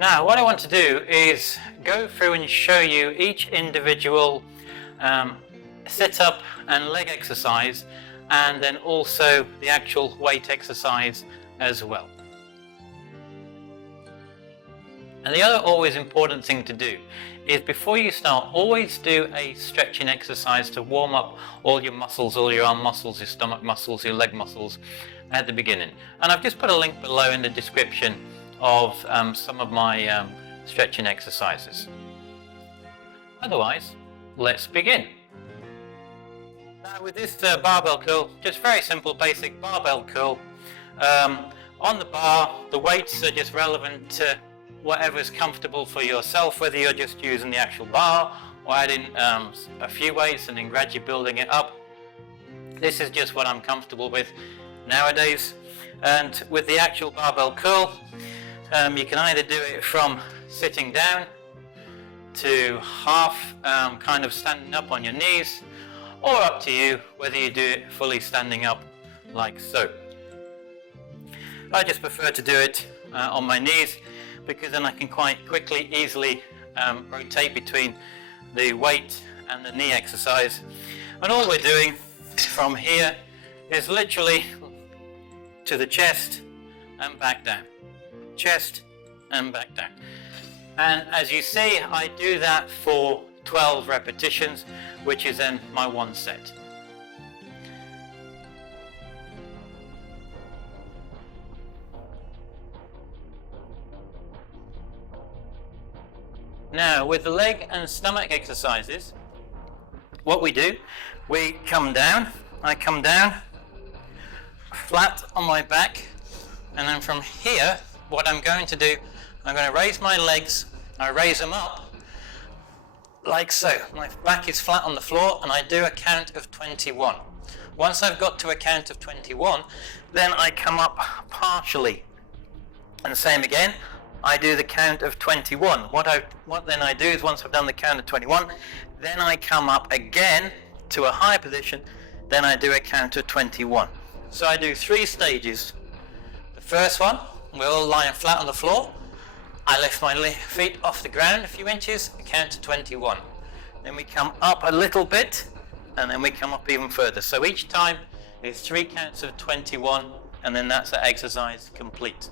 Now what I want to do is go through and show you each individual sit-up and leg exercise, and then also the actual weight exercise as well. And the other always important thing to do is before you start, always do a stretching exercise to warm up all your muscles, all your arm muscles, your stomach muscles, your leg muscles at the beginning. And I've just put a link below in the description of some of my stretching exercises. Otherwise, let's begin. Now with this barbell curl, just very simple basic barbell curl. On the bar, the weights are just relevant to whatever's comfortable for yourself, whether you're just using the actual bar or adding a few weights and then gradually building it up. This is just what I'm comfortable with nowadays. And with the actual barbell curl, you can either do it from sitting down to half kind of standing up on your knees, or up to you whether you do it fully standing up like so. I just prefer to do it on my knees, because then I can quite quickly, easily rotate between the weight and the knee exercise. And all we're doing from here is literally to the chest and back down, chest and back down. And as you see, I do that for 12 repetitions, which is then my one set. Now with the leg and stomach exercises, what we do, we come down, I come down flat on my back, and then from here what I'm going to do, I'm going to raise my legs, I raise them up like so. My back is flat on the floor and I do a count of 21. Once I've got to a count of 21, then I come up partially, and the same again, I do the count of 21. What then I do is, once I've done the count of 21, then I come up again to a higher position, then I do a count of 21. So I do 3 stages. The first one, we're all lying flat on the floor. I lift my feet off the ground a few inches, count to 21. Then we come up a little bit, and then we come up even further. So each time is 3 counts of 21, and then that's the exercise complete.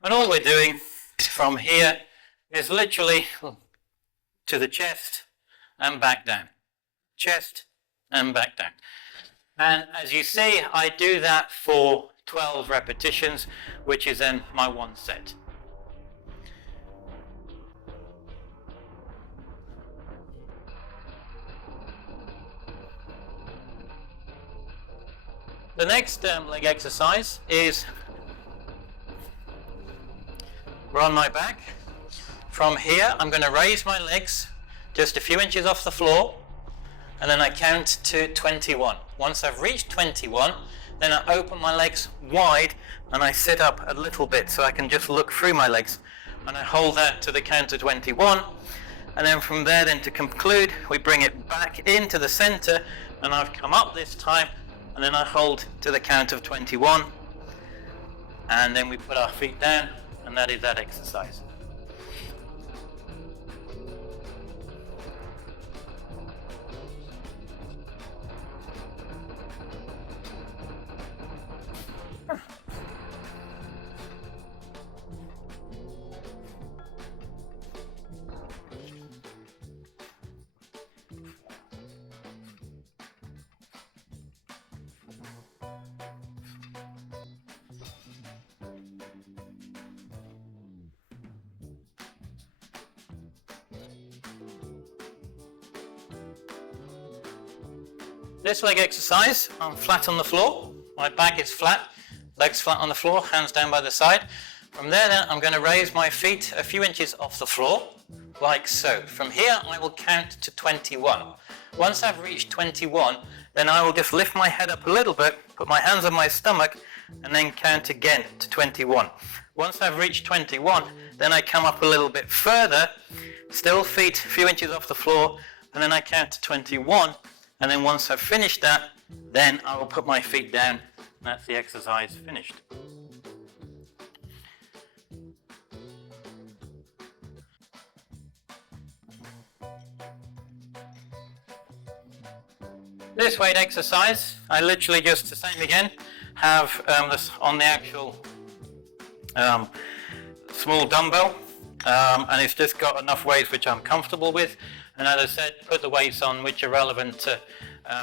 And all we're doing from here is literally to the chest and back down, chest and back down. And as you see, I do that for 12 repetitions, which is then my one set. The next leg exercise is, we're on my back. From here, I'm going to raise my legs just a few inches off the floor, and then I count to 21. Once I've reached 21, then I open my legs wide and I sit up a little bit so I can just look through my legs, and I hold that to the count of 21. And then from there, then to conclude, we bring it back into the center, and I've come up this time, and then I hold to the count of 21, and then we put our feet down, and that is that exercise. This leg exercise, I'm flat on the floor, my back is flat, legs flat on the floor, hands down by the side. From there then, I'm going to raise my feet a few inches off the floor, like so. From here, I will count to 21. Once I've reached 21, then I will just lift my head up a little bit, put my hands on my stomach, and then count again to 21. Once I've reached 21, then I come up a little bit further, still feet a few inches off the floor, and then I count to 21, And then once I've finished that, then I will put my feet down. That's the exercise finished. This weight exercise, I literally just the same again, have this on the actual small dumbbell, and it's just got enough weights which I'm comfortable with. And as I said, put the weights on which are relevant to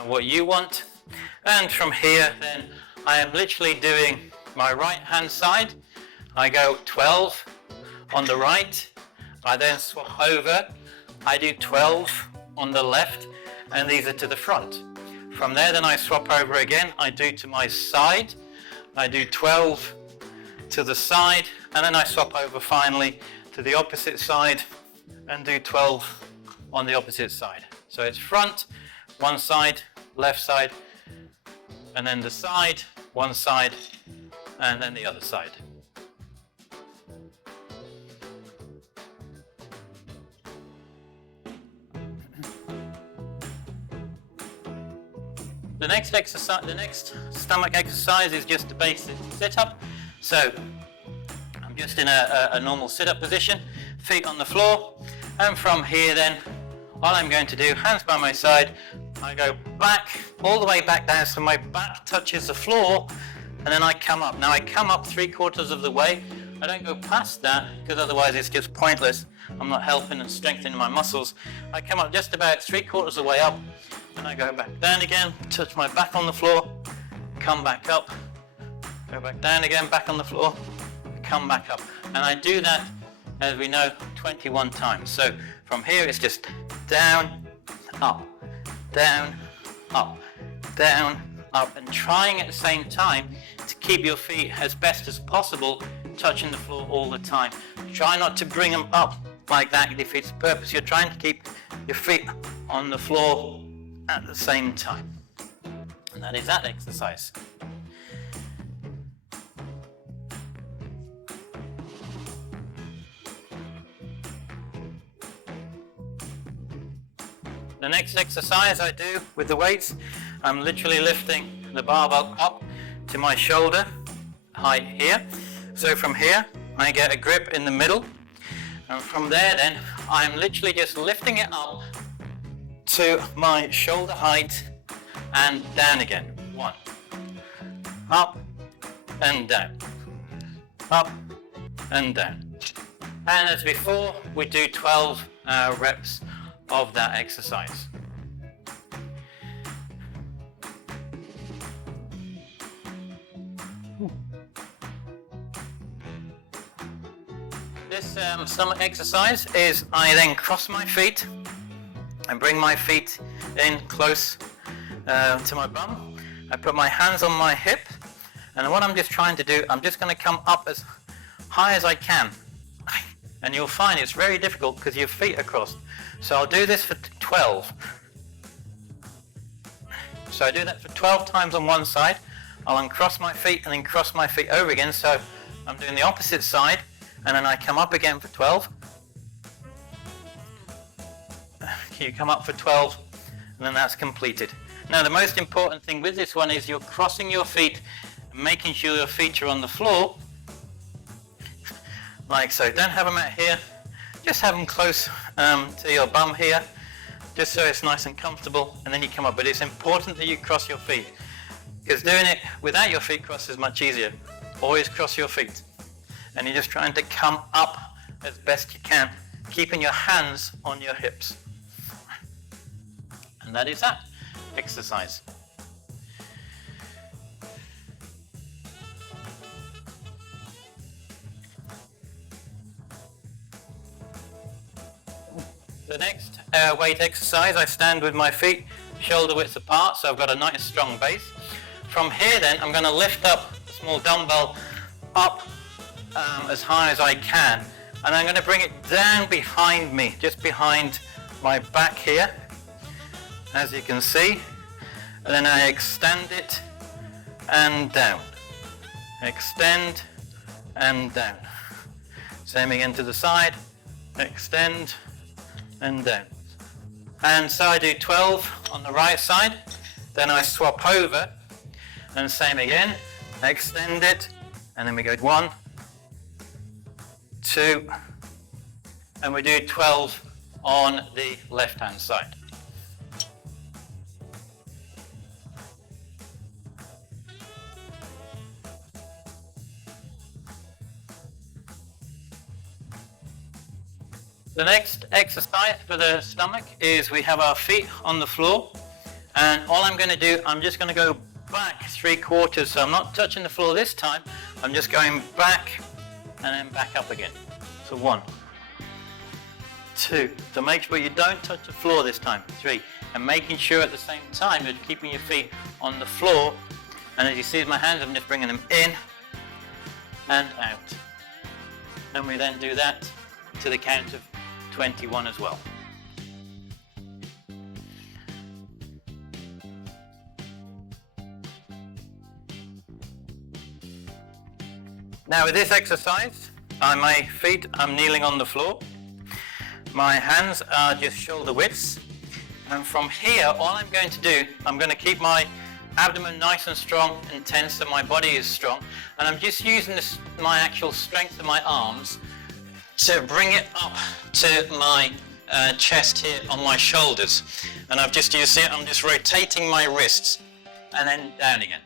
what you want. And from here, then I am literally doing my right hand side. I go 12 on the right. I then swap over. I do 12 on the left, and these are to the front. From there, then I swap over again. I do to my side. I do 12 to the side, and then I swap over finally to the opposite side and do 12 on the opposite side. So it's front, one side, left side, and then the side, one side, and then the other side. The next exercise, the next stomach exercise is just a basic sit-up. So I'm just in a normal sit-up position, feet on the floor, and from here then, all I'm going to do, hands by my side, I go back, all the way back down so my back touches the floor, and then I come up. Now I come up 3/4 of the way. I don't go past that because otherwise it's just pointless. I'm not helping and strengthening my muscles. I come up just about 3/4 of the way up, and I go back down again, touch my back on the floor, come back up, go back down again, back on the floor, come back up. And I do that, as we know, 21 times. So from here it's just down, up, down, up, down, up, and trying at the same time to keep your feet as best as possible touching the floor all the time. Try not to bring them up like that. It defeats the purpose. You're trying to keep your feet on the floor at the same time. And that is that exercise. The next exercise I do with the weights, I'm literally lifting the barbell up to my shoulder height here. So from here, I get a grip in the middle. And from there then, I'm literally just lifting it up to my shoulder height and down again. 1. Up and down. Up and down. And as before, we do 12 reps of that exercise. This stomach exercise is I then cross my feet and bring my feet in close to my bum. I put my hands on my hip, and what I'm just trying to do, I'm just going to come up as high as I can. And you'll find it's very difficult because your feet are crossed. So I'll do this for 12. So I do that for 12 times on one side. I'll uncross my feet and then cross my feet over again. So I'm doing the opposite side, and then I come up again for 12. You come up for 12, and then that's completed. Now the most important thing with this one is you're crossing your feet and making sure your feet are on the floor, like so. Don't have them out here, just have them close to your bum here, just so it's nice and comfortable, and then you come up. But it's important that you cross your feet, because doing it without your feet crossed is much easier. Always cross your feet, and you're just trying to come up as best you can, keeping your hands on your hips. And that is that exercise. The next weight exercise, I stand with my feet shoulder width apart, so I've got a nice strong base. From here then, I'm going to lift up a small dumbbell up as high as I can, and I'm going to bring it down behind me, just behind my back here, as you can see, and then I extend it and down, extend and down. Same again to the side, extend and down, And so I do 12 on the right side, then I swap over, and same again, extend it, and then we go 1, 2, and we do 12 on the left hand side. The next exercise for the stomach is we have our feet on the floor, and all I'm going to do, I'm just going to go back 3/4, so I'm not touching the floor this time, I'm just going back and then back up again. So 1, 2, so make sure you don't touch the floor this time, 3, and making sure at the same time you're keeping your feet on the floor, and as you see with my hands, I'm just bringing them in and out. And we then do that to the count of 21 as well. Now with this exercise, my feet, I'm kneeling on the floor. My hands are just shoulder widths. And from here, all I'm going to do, I'm going to keep my abdomen nice and strong and tense so my body is strong. And I'm just using my actual strength of my arms to bring it up to my chest here on my shoulders. And you see it, I'm just rotating my wrists and then down again.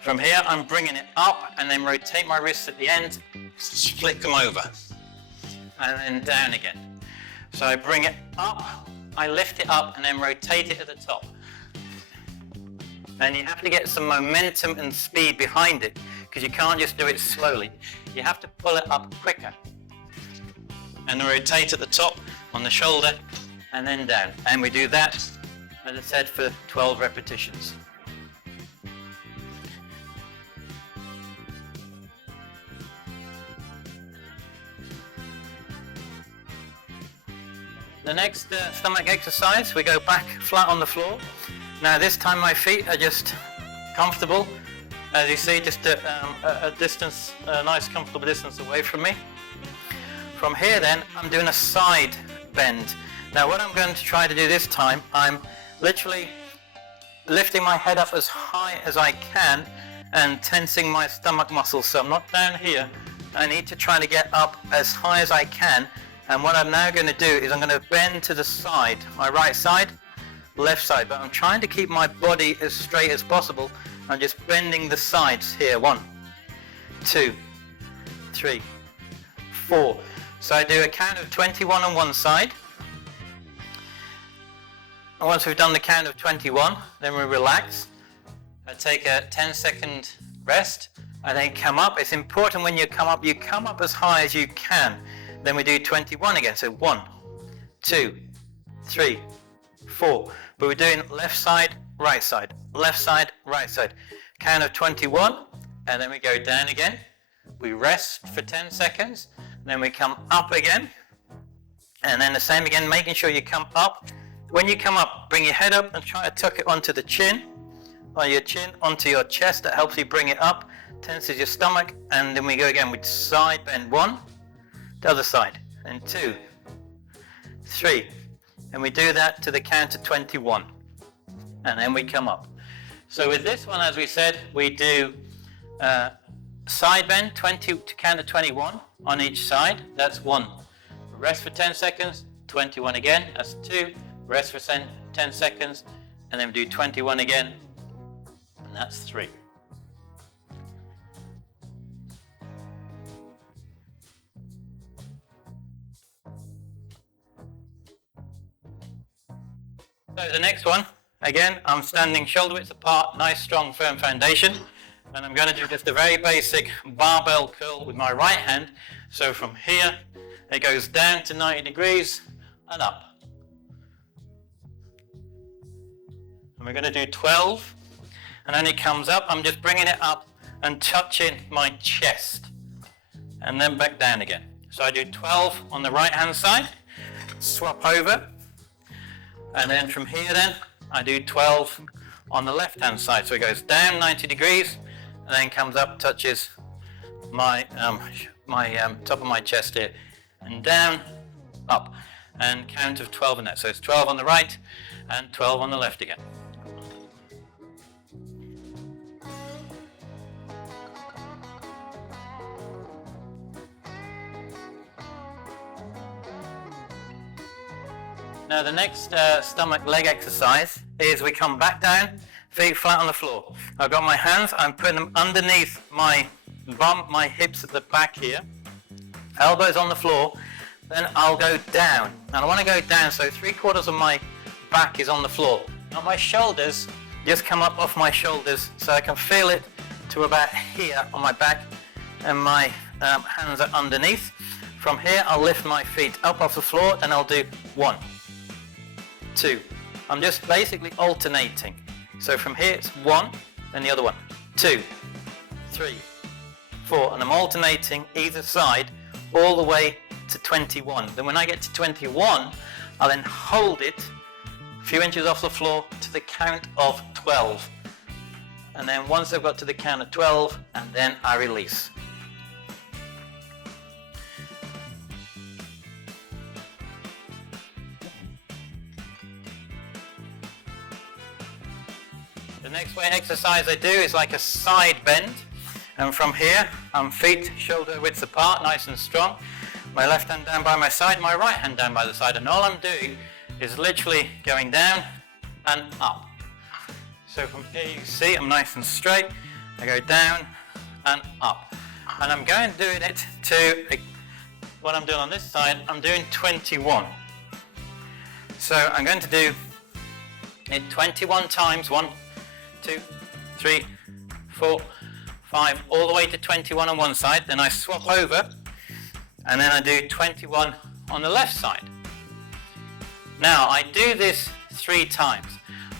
From here, I'm bringing it up and then rotate my wrists at the end, flick them over, and then down again. So I bring it up, I lift it up and then rotate it at the top. And you have to get some momentum and speed behind it, because you can't just do it slowly. You have to pull it up quicker. And rotate at the top on the shoulder and then down. And we do that, as I said, for 12 repetitions. The next stomach exercise, we go back flat on the floor. Now this time my feet are just comfortable. As you see, just a distance, a nice comfortable distance away from me. From here then, I'm doing a side bend. Now what I'm going to try to do this time, I'm literally lifting my head up as high as I can and tensing my stomach muscles. So I'm not down here. I need to try to get up as high as I can. And what I'm now going to do is I'm going to bend to the side, my right side, left side. But I'm trying to keep my body as straight as possible. I'm just bending the sides here. 1, 2, 3, 4. So I do a count of 21 on one side. And once we've done the count of 21, then we relax. I take a 10-second rest. I then come up. It's important when you come up as high as you can. Then we do 21 again. So 1, 2, 3, 4. But we're doing left side, right side, left side, right side. Count of 21, and then we go down again. We rest for 10 seconds. Then we come up again, and then the same again, making sure you come up. When you come up, bring your head up and try to tuck it onto the chin, or your chin onto your chest. That helps you bring it up, tenses your stomach, and then we go again with side bend. 1, the other side, and 2, 3, and we do that to the count of 21, and then we come up. So with this one, as we said, we do side bend, 20 to count of 21 on each side. That's 1. Rest for 10 seconds, 21 again. That's 2. Rest for 10 seconds, and then we do 21 again, and that's 3. So the next one, again, I'm standing shoulder widths apart, nice, strong, firm foundation. And I'm going to do just a very basic barbell curl with my right hand. So from here, it goes down to 90 degrees and up. And we're going to do 12. And then it comes up, I'm just bringing it up and touching my chest. And then back down again. So I do 12 on the right hand side, swap over. And then from here then, I do 12 on the left hand side. So it goes down 90 degrees. And then comes up, touches my top of my chest here, and down, up. and count of 12 in that. So it's 12 on the right and 12 on the left again. Now the next stomach leg exercise is we come back down, feet flat on the floor. I've got my hands, I'm putting them underneath my bum, my hips at the back here, elbows on the floor, then I'll go down. And I want to go down so 3/4 of my back is on the floor. Now my shoulders just come up off my shoulders so I can feel it to about here on my back, and my hands are underneath. From here I'll lift my feet up off the floor and I'll do 1, 2. I'm just basically alternating. So from here it's 1, then the other one, 2, 3, 4, and I'm alternating either side all the way to 21. Then when I get to 21, I'll then hold it a few inches off the floor to the count of 12. And then once I've got to the count of 12, and then I release. The next weight exercise I do is like a side bend, and from here I'm feet shoulder width apart, nice and strong. My left hand down by my side, my right hand down by the side, and all I'm doing is literally going down and up. So from here you see I'm nice and straight. I go down and up, and I'm going doing it to what I'm doing on this side. I'm doing 21. So I'm going to do it 21 times. 1, 2, 3, 4, 5, all the way to 21 on one side. Then I swap over, and then I do 21 on the left side. Now I do this 3 times.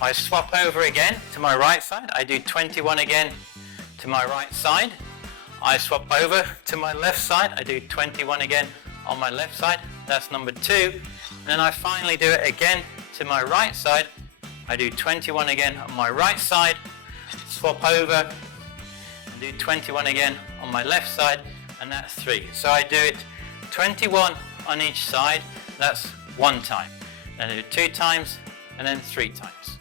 I swap over again to my right side. I do 21 again to my right side. I swap over to my left side. I do 21 again on my left side. That's number 2. Then I finally do it again to my right side. I do 21 again on my right side, swap over, and do 21 again on my left side, and that's 3. So I do it 21 on each side, that's 1 time. Then I do 2 times, and then 3 times.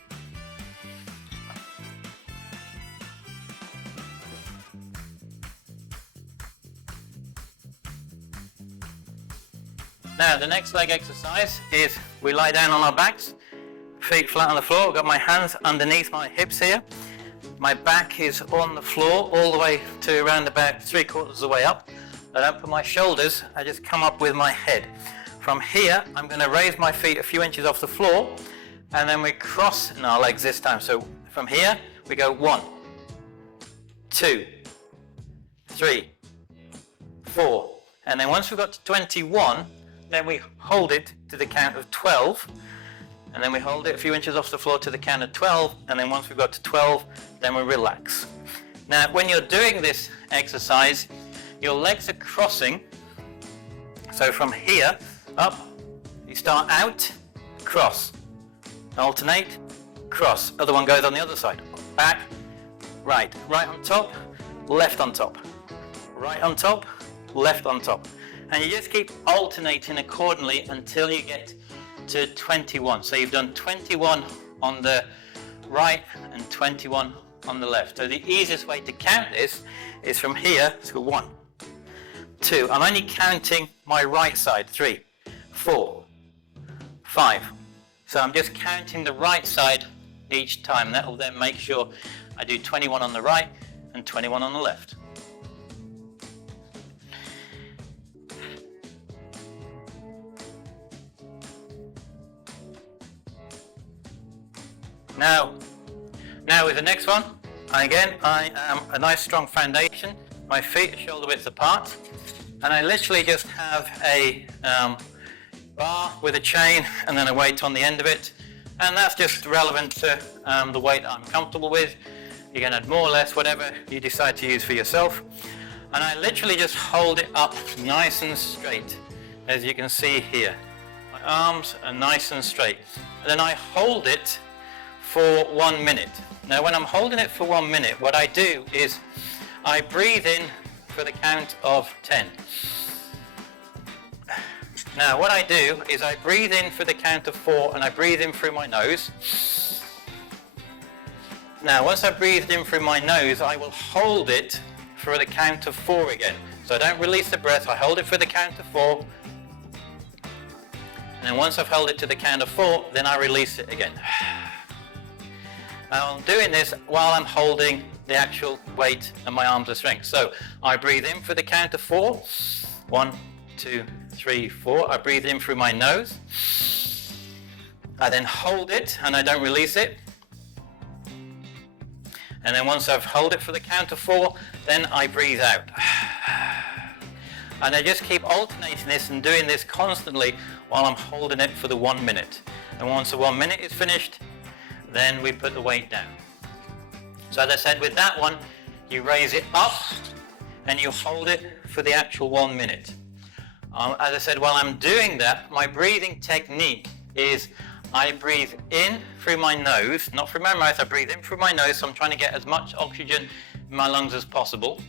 Now the next leg exercise is we lie down on our backs, feet flat on the floor. I've got my hands underneath my hips here. My back is on the floor all the way to around about 3/4 of the way up. I don't put my shoulders, I just come up with my head. From here, I'm going to raise my feet a few inches off the floor, and then we cross in our legs this time. So from here, we go 1, 2, 3, 4. And then once we've got to 21, then we hold it to the count of 12. And then we hold it a few inches off the floor to the count of 12, and then once we've got to 12, then we relax. Now, when you're doing this exercise, your legs are crossing. So from here up, you start out, cross, alternate, cross. Other one goes on the other side. Back, right, right on top, left on top, right on top, left on top. And you just keep alternating accordingly until you get to 21. So you've done 21 on the right and 21 on the left. So the easiest way to count this is from here to 1, 2. I'm only counting my right side. 3, 4, 5. So I'm just counting the right side each time. That will then make sure I do 21 on the right and 21 on the left. Now with the next one, again, I am a nice strong foundation. My feet are shoulder width apart, and I literally just have a bar with a chain and then a weight on the end of it, and that's just relevant to the weight I'm comfortable with. You can add more or less, whatever you decide to use for yourself. And I literally just hold it up nice and straight, as you can see here. My arms are nice and straight. And then I hold it for 1 minute. Now when I'm holding it for 1 minute, what I do is I breathe in for the count of 10. Now what I do is I breathe in for the count of 4 and I breathe in through my nose. Now once I've breathed in through my nose, I will hold it for the count of 4 again. So I don't release the breath, I hold it for the count of 4. And then once I've held it to the count of 4, then I release it again. Now I'm doing this while I'm holding the actual weight and my arms are strength. So I breathe in for the count of 4. 1, 2, 3, 4. I breathe in through my nose. I then hold it and I don't release it. And then once I've held it for the count of 4, then I breathe out. And I just keep alternating this and doing this constantly while I'm holding it for the 1 minute. And once the 1 minute is finished, then we put the weight down. So as I said, with that one, you raise it up and you hold it for the actual 1 minute. As I said, while I'm doing that, my breathing technique is I breathe in through my nose, not through my mouth, I breathe in through my nose, so I'm trying to get as much oxygen in my lungs as possible.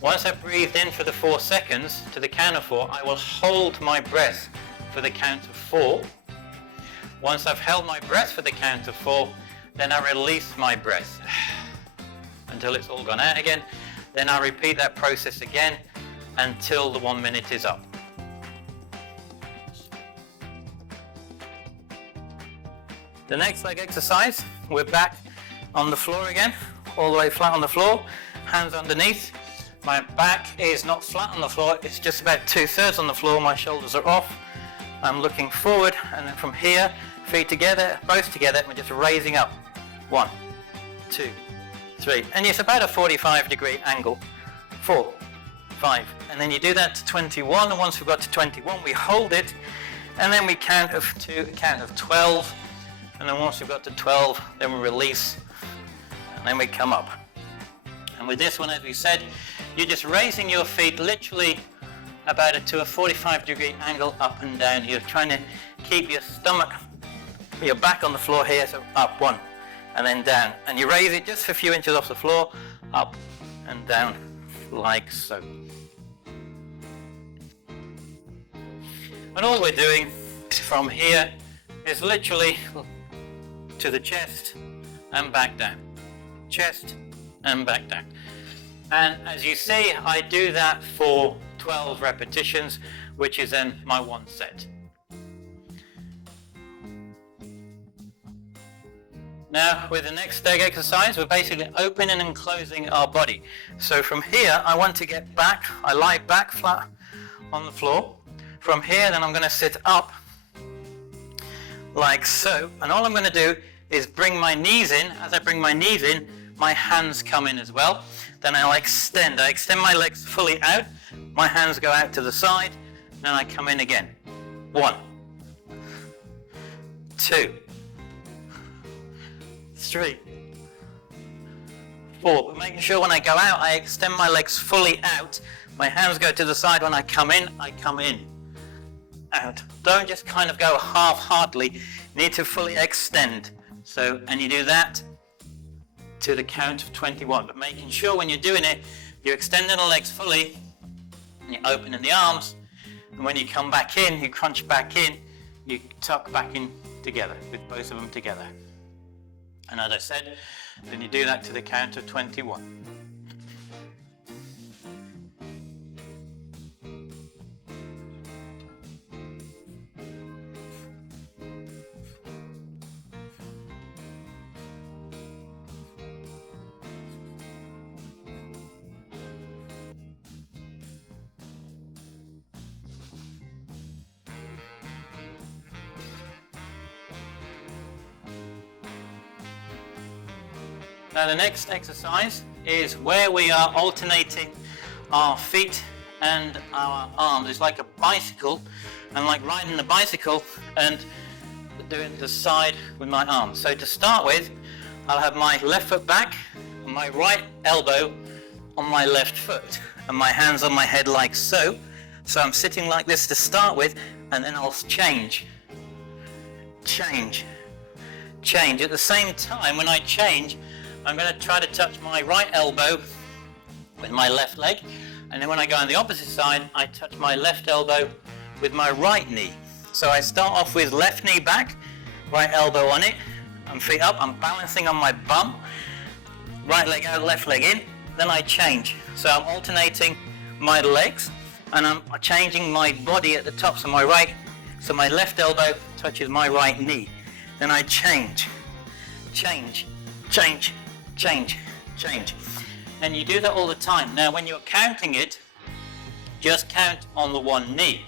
Once I've breathed in for the 4 seconds, to the count of 4, I will hold my breath for the count of 4. Once I've held my breath for the count of 4, then I release my breath until it's all gone out again. Then I repeat that process again until the 1 minute is up. The next leg exercise, we're back on the floor again, all the way flat on the floor, hands underneath. My back is not flat on the floor, it's just about 2/3 on the floor, my shoulders are off. I'm looking forward, and then from here, feet together, both together, we're just raising up. 1, 2, 3, and it's about a 45-degree angle. 4, 5, and then you do that to 21, and once we've got to 21, we hold it, and then we count of 12, and then once we've got to 12, then we release, and then we come up. And with this one, as we said, you're just raising your feet literally about to a 45-degree angle up and down. You're trying to keep your stomach, your back on the floor here, so up, 1, and then down. And you raise it just a few inches off the floor, up and down, like so. And all we're doing from here is literally to the chest and back down, chest and back down. And as you see, I do that for 12 repetitions, which is then my 1 set. Now with the next leg exercise, we're basically opening and closing our body. So from here, I want to get back, I lie back flat on the floor. From here, then I'm going to sit up like so, and all I'm going to do is bring my knees in. As I bring my knees in, my hands come in as well. Then I extend my legs fully out, my hands go out to the side, then I come in again. 1, 2, 3, 4. But making sure when I go out, I extend my legs fully out, my hands go to the side. When I come in, out. Don't just kind of go half-heartedly, you need to fully extend. So, and you do that to the count of 21, but making sure when you're doing it, you're extending the legs fully, and you're opening the arms, and when you come back in, you crunch back in, you tuck back in together, with both of them together. And as I said, then you do that to the count of 21. Now the next exercise is where we are alternating our feet and our arms. It's like a bicycle, and like riding the bicycle and doing the side with my arms. So to start with, I'll have my left foot back, and my right elbow on my left foot, and my hands on my head like so. So I'm sitting like this to start with, and then I'll change. At the same time, when I change, I'm going to try to touch my right elbow with my left leg, and then when I go on the opposite side, I touch my left elbow with my right knee. So I start off with left knee back, right elbow on it, and feet up. I'm balancing on my bum, right leg out, left leg in. Then I change. So I'm alternating my legs, and I'm changing my body at the top. So my left elbow touches my right knee. Then I change, change, change, change, change. And you do that all the time. Now when you're counting it, just count on the one knee.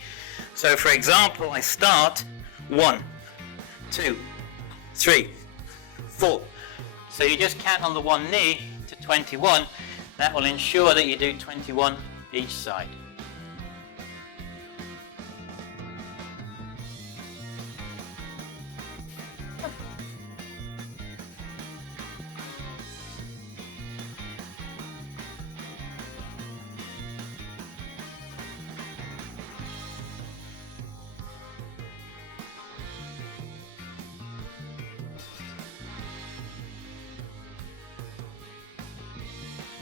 So for example, I start 1, 2, 3, 4. So you just count on the one knee to 21. That will ensure that you do 21 each side.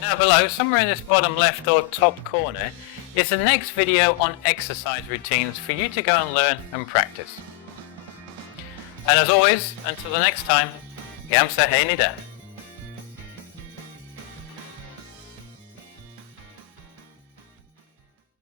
Now below, somewhere in this bottom left or top corner, is the next video on exercise routines for you to go and learn and practice. And as always, until the next time, Gam Sa Hae Ni.